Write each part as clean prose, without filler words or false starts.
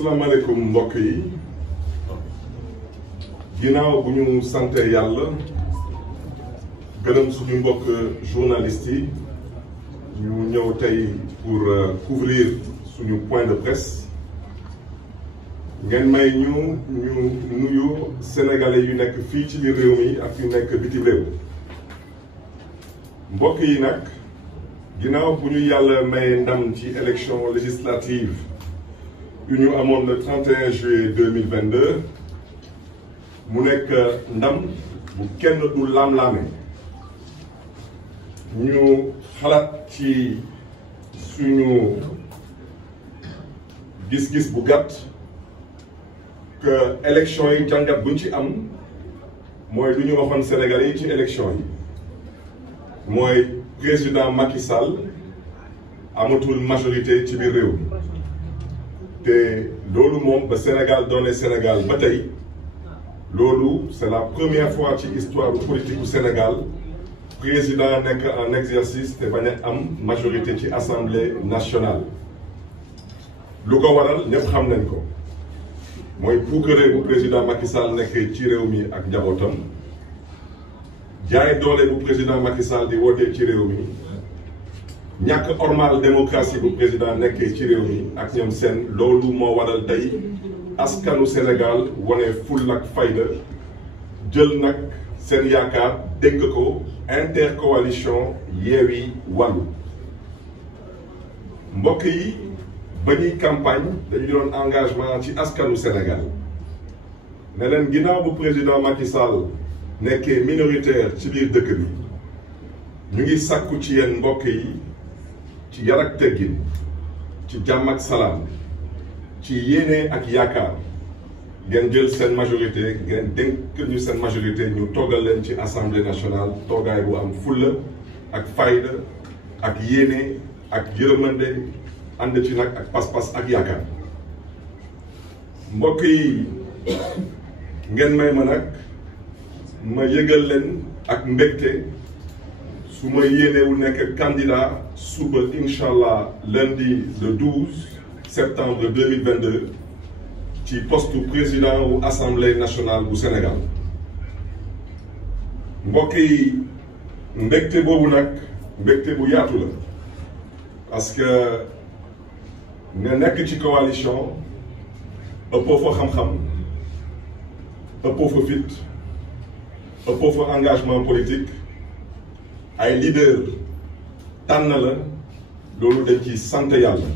asalaamaaleykum mbokk yi ginnaaw bu ñu sante yàlla gërëm suñu mbokk journalistes yi ñu ñëw tey pour couvrir suñu point de presse ngeen may ñu nuyu sénégalais yu nekk fii ci biir réew mi ak yu nekk bitim réew mbokk yi nag ginnaaw bu ñu yàlla may ndam ci élection législative yu ñu amoon le 31 juillet 2022 mu nekk ndam bu kenn du laam-laame ñu xalaat ci suñu gis-gis bu gàtt que élection yi jàngat buñ ci am mooy lu ñu waxoon Sénégalais yi ci élection yi mooy président Macky Sall amatul majorité ci biir réew mi te loolu moom ba Sénégal doone Sénégal ba tey loolu c'est la première fois ci histoire politique du Sénégal président nekk en exercice te bañ a am majorité ci assemblée nationale. lu ko waral ñëpp xam nañ ko mooy puukare bu président Macky Sall nekkee ci réew mi ak njabootam jaay doole bu président Macky Sall di wootee ci réew mi ñàkk ormal démocratie bu président nekkee ci réew mi ak ñoom seen loolu moo waral tey askanu Sénégal wane ful ak fayda jël nag seen yaakaar dégg ko intercoalition Yewwi Wallu mbokk yi ba ñuy campagne dañu doon engagement ci askanu Sénégal ne leen ginnaaw bu président Macky Sall nekkee minoritaire ci biir dëkk bi ñu ngi sàkku ci yéen mbokk yi ci yar ak teggin ci jàmm ak salaam ci yéene ak yaakaar ngeen jël seen majorité ngeen dénk ñu seen majorité ñu toogal leen ci assemblée nationale toogaay bu am fulla ak fayda ak yéene ak yërmande ànd ci nag ak pas-pas ak yaakaar mbokk yi ngeen may ma nag ma yëgal leen ak mbégte su ma yéenewul nekk candidat suba incha allah lundi le 12 septembre 2022 ci poste président wu assemblée nationale bu Sénégal mbokk yi mbégte boobu nag mbégte bu yaatu la parce que nga nekk ci coalition ëppoo fa xam-xam ëppoo fa fit ëppoo fa engagement politique ay leader tànn la loolu dañ ci sant yàlla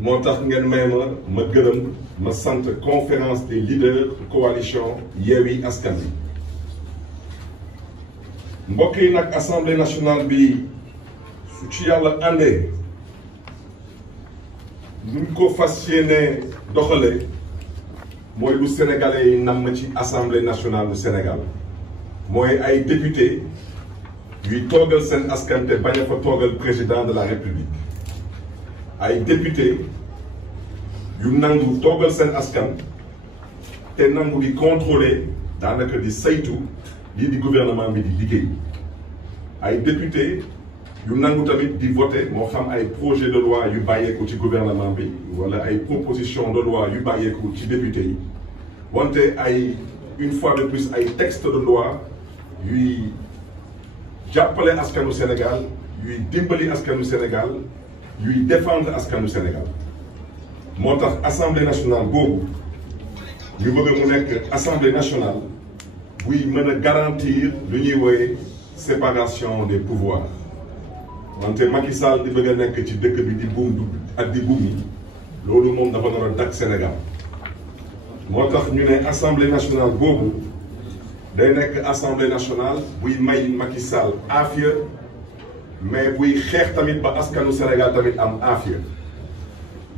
moo tax ngeen may ma gërëm ma sant conférence des leaders coalition Yewwi Askan Wi mbokk yi nag assemblée nationale bi su ci yàlla àndee nuñ ko fas yéene doxale mooy lu sénégalais yi namm ci assemblée nationale du Sénégal mooy ay député yuy toogal seen askan te bañ a fa toogal président de la république ay député yu nangu toogal seen askan te nangu di contrôler daanaka di saytu lii di gouvernement bi di liggéey ay député yu nangu tamit di voter moo xam ay projet de loi yu bàyyeeku ci gouvernement bi wala ay proposition de loi yu bàyyeeku ci député yi wante ay une fois de plus ay texte de loi yuy jàppale askanu Sénégal yuy dimbali askanu Sénégal yuy défendre askanu Sénégal moo tax assemblée nationale boobu ñu bëgg mu nekk assemblée nationale buy mën a garantir lu ñuy woowee séparation des pouvoirs wante Macky Sall di bëgg a nekk ci dëkk bi di buum ak di buum yi loolu moom dafa nar a dakk Sénégal moo tax ñu ne assemblée nationale boobu day nekk assemblée nationale buy may Macky Sall aafiya mais buy xeex tamit ba askanu Sénégal tamit am aafiya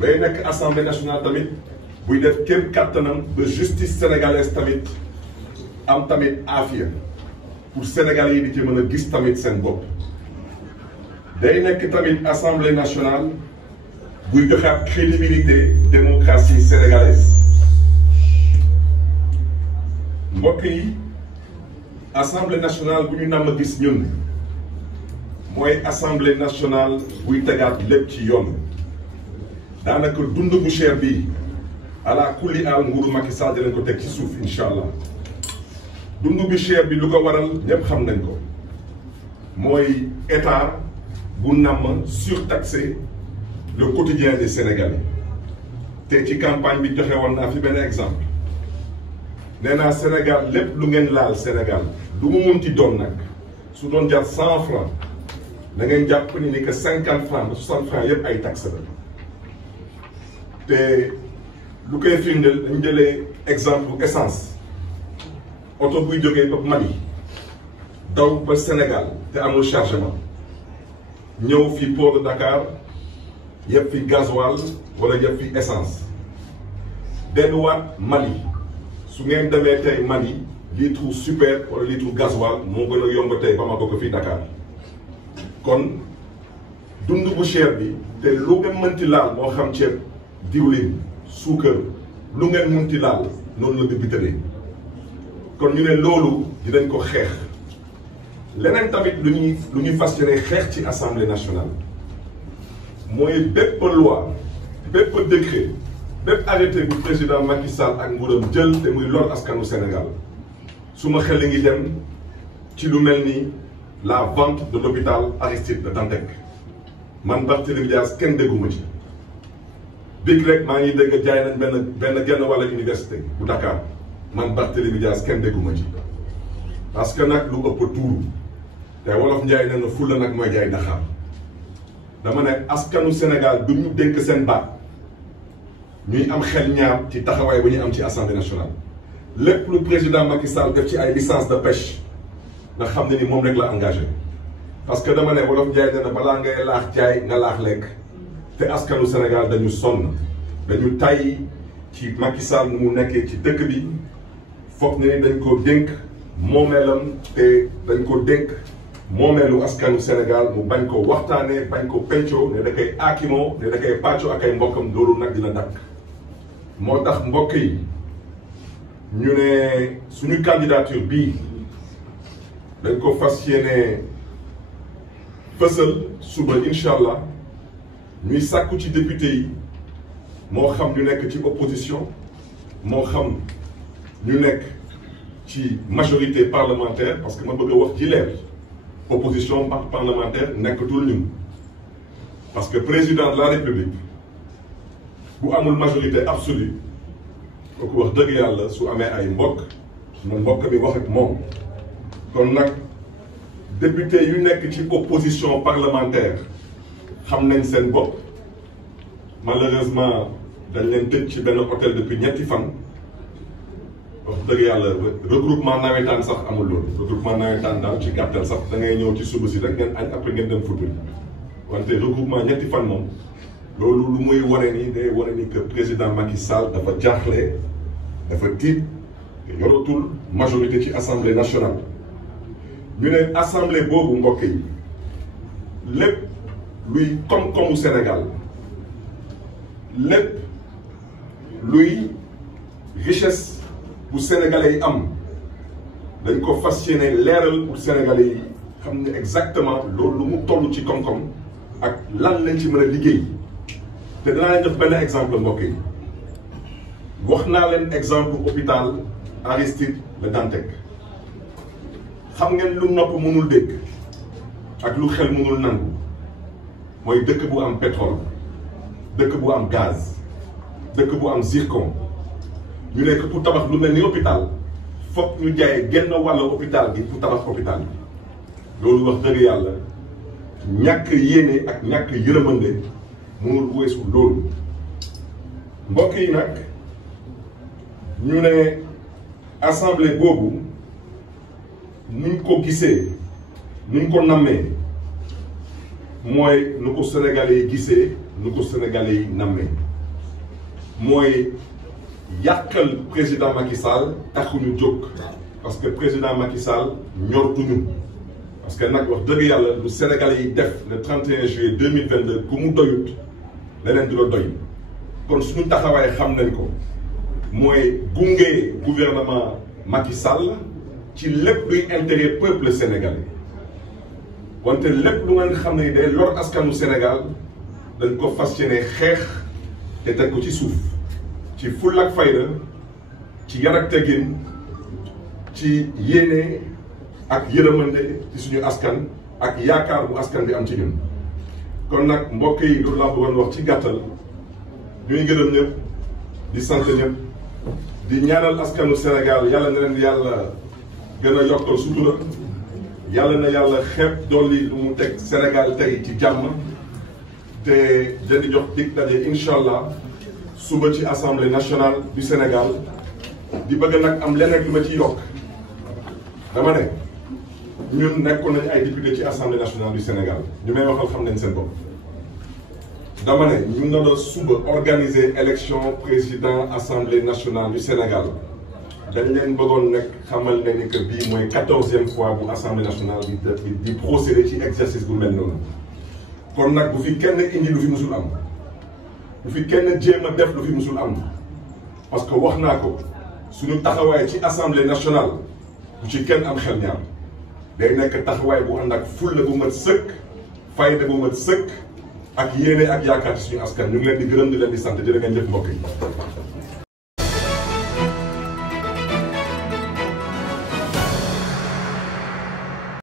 day nekk assemblée nationale tamit buy def kéem kattanam ba justice sénégalaise tamit am tamit aafiya pour Sénégalais yi di ci mën a gis tamit seen bopp day nekk tamit assemblée nationale buy joxaat crédibilité démocratie sénégalaise mbokk yi assemblée nationale bu ñu namm gis ñun mooy assemblée nationale buy tegaat lépp ci yoon daanaka dund bu cher bi ala kulli al nguuru Macky Sall dinañ ko teg ci suuf incha allah dundu bi cher bi lu ko waral ñëpp xam nañ ko mooy état bu namm surtaxer le quotidien des Sénégalais te ci campagne bi joxe woon naa fi benn exemple nee naa Sénégal lépp lu ngeen laal Sénégal lu mu munti doon nag su doon jar 100 francs da ngeen jàpp ni que 50 francs ba 60 francs yëpp ay taxes la te lu koy firndeel dañu jëlee exemple essence oto buy jógee ba Mali daw ba Sénégal te amul chargement ñëw fi port de Dakar yëpp fi gasoil wala yëpp fi essence delluwaat Mali su ngeen demee tey Mali litre super wala litre gasoil moo gën a yomb tey Bamako ko fii Dakar kon dund bu cher bi te lu ngeen mënti laal moo xam ceeb diwlin suukar lu ngeen mënti laal noonu la bi tëddee kon ñu ne loolu dinañ ko xeex leneen tamit lu ñuy fas yéene xeex ci assemblée nationale mooy bépp loi bépp décret bépp arrêté bu président Macky Sall ak nguuram jël te muy lor askanu Sénégal su ma xel ngi dem ci lu mel ni la vente de l'hôpital Aristide Le Dantec man Barthélémy Dias kenn dégguma ci big rek maa ngi dégg jaay nañ benn genn wàlla université bu Dakar man Barthélémy Dias kenn dégguma ci parce que nag lu ëpp tuuru te wolof njaay nee na fulla nag mooy jaay Dakar dama ne askanu Sénégal du ñu dénk seen baat ñuy am xel ñaar ci taxawaay ba ñuy am ci assemblée nationale lépp lu président Macky Sall def ci ay licence de pêche nga xam ne ni moom rek la engagé parce que dama ne wolof njaay nee na balaa ngay laax jaay nga laax lekk te askanu Sénégal dañu sonn dañu tàyyi ci Macky Sall nu mu nekkee ci dëkk bi foog ne dañ ko dénk moomeelam te dañ ko dénk moomeelu askanu Sénégal mu bañ ko waxtaanee bañ ko pencoo ne da koy aakimoo ne da koy pàccoo ak ay mbokkam loolu nag dina dakk moo tax mbokk yi ñu ne suñu candidature bii dañ ko fas yéene fësal suba incha allah ñuy sàkku ci député yi moo xam ñu nekk ci opposition moo xam ñu nekk ci majorité parlementaire parce que ma bëgg a wax ji leer opposition parlementaire nekkatul ñun parce que président de la république bu amul majorité absolue kooku wax dëgg yàlla su amee ay mbokk na mbokk bi wax ak moom kon nag député yu nekk ci opposition parlementaire xam nañ seen bopp malheureusement dañ leen tëj ci benn hôtel depuis ñetti fan wax dëgg yàlla regroupement nawetaan sax amul loolu regroupement nawetaan daal ci gàttal sax da ngay ñëw ci suba si rek ngeen añ après ngeen dem football wante regroupement ñetti fan moom loolu lu muy wane ni day wane ni que président Macky Sall dafa jaaxle dafa tiit yoratul majorité ci assemblée nationale ñu ne assemblée boobu mbokk yi lépp luy koom-koomu Sénégal lépp luy richesse bu sénégalais yi am dañ ko fas yéene leeral pour sénégalais yi xam ne exactement loolu lu mu toll ci koom-koom ak lan lañ ci mën a liggéey te danaa leen jox benn exemple mbokk yi wax naa leen exemple hôpital Aristide Le Dantec xam ngeen lu nopp mënul dégg ak lu xel mënul nangu mooy dëkk bu am pétrole dëkk bu am gaz dëkk bu am zircon ñu nekk pour tabax lu mel ni hôpital foog ñu jaay genn wàll hôpital gi pour tabax hôpital bi loolu wax dëgg yàlla ñàkk yéene ak ñàkk yërëmande mënul weesu loolu mbokk yi nag ñu ne assemblée boobu nuñ ko gisee nuñ ko nammee mooy nu ko sénégalais yi gisee nu ko sénégalais yi nammee mooy yàqal président Macky Sall taxuñu jóg parce que président Macky Sall ñortuñu parce que nag wax dëgg yàlla lu sénégalais yi def le 31 juillet 2022 ku mu doyut leneen du la doy kon suñu taxawaay xam nañ ko mooy gunge gouvernement Macky Sall ci lépp luy intérêt peuple sénégalais wante lépp lu ngeen xam ne day lor askanu Sénégal dañ ko fas yéene xeex te teg ko ci suuf ci fulla ak fayda ci yar ak teggin ci yéene ak yërëmande ci suñu askan ak yaakaar bu askan bi am ci ñun. kon nag mbokk yi loolu laa bëggoon wax ci gàttal ñuy gërëm ñëpp di sant ñëpp di ñaanal askanu Sénégal yàlla na leen yàlla gën a yokkal sutura yàlla na yàlla xeeb dolli lu mu teg Sénégal tey ci jàmm te di jox dig daje incha allah suba ci assemblée nationale du Sénégal di bëgg nag am leneen lu ma ciy yokk dama ne ñun nekkoon nañu ay député ci assemblée nationale du Sénégal ñu may waxal xam nañ seen bopp. dama ne ñu na la suba organiser élection président assemblée nationale du Sénégal dañ leen bëggoon nag xamal ne ni que bii mooy 14e fois bu assemblée nationale di procéder ci exercice bu mel noonu. kon nag bu fi kenn indi lu fi musul am bu fi kenn jéem a def lu fi musul am parce que wax naa ko suñu taxawaay ci assemblée nationale bu ci kenn am xel ñaar day nekk taxawaay bu ànd ak fulla bu mat sëkk fayda bu mat sëkk ak yéene ak yaakaar ci suñu askan ñu ngi leen di gërëm di leen di sant jërë ngeen jëf mbokk yi.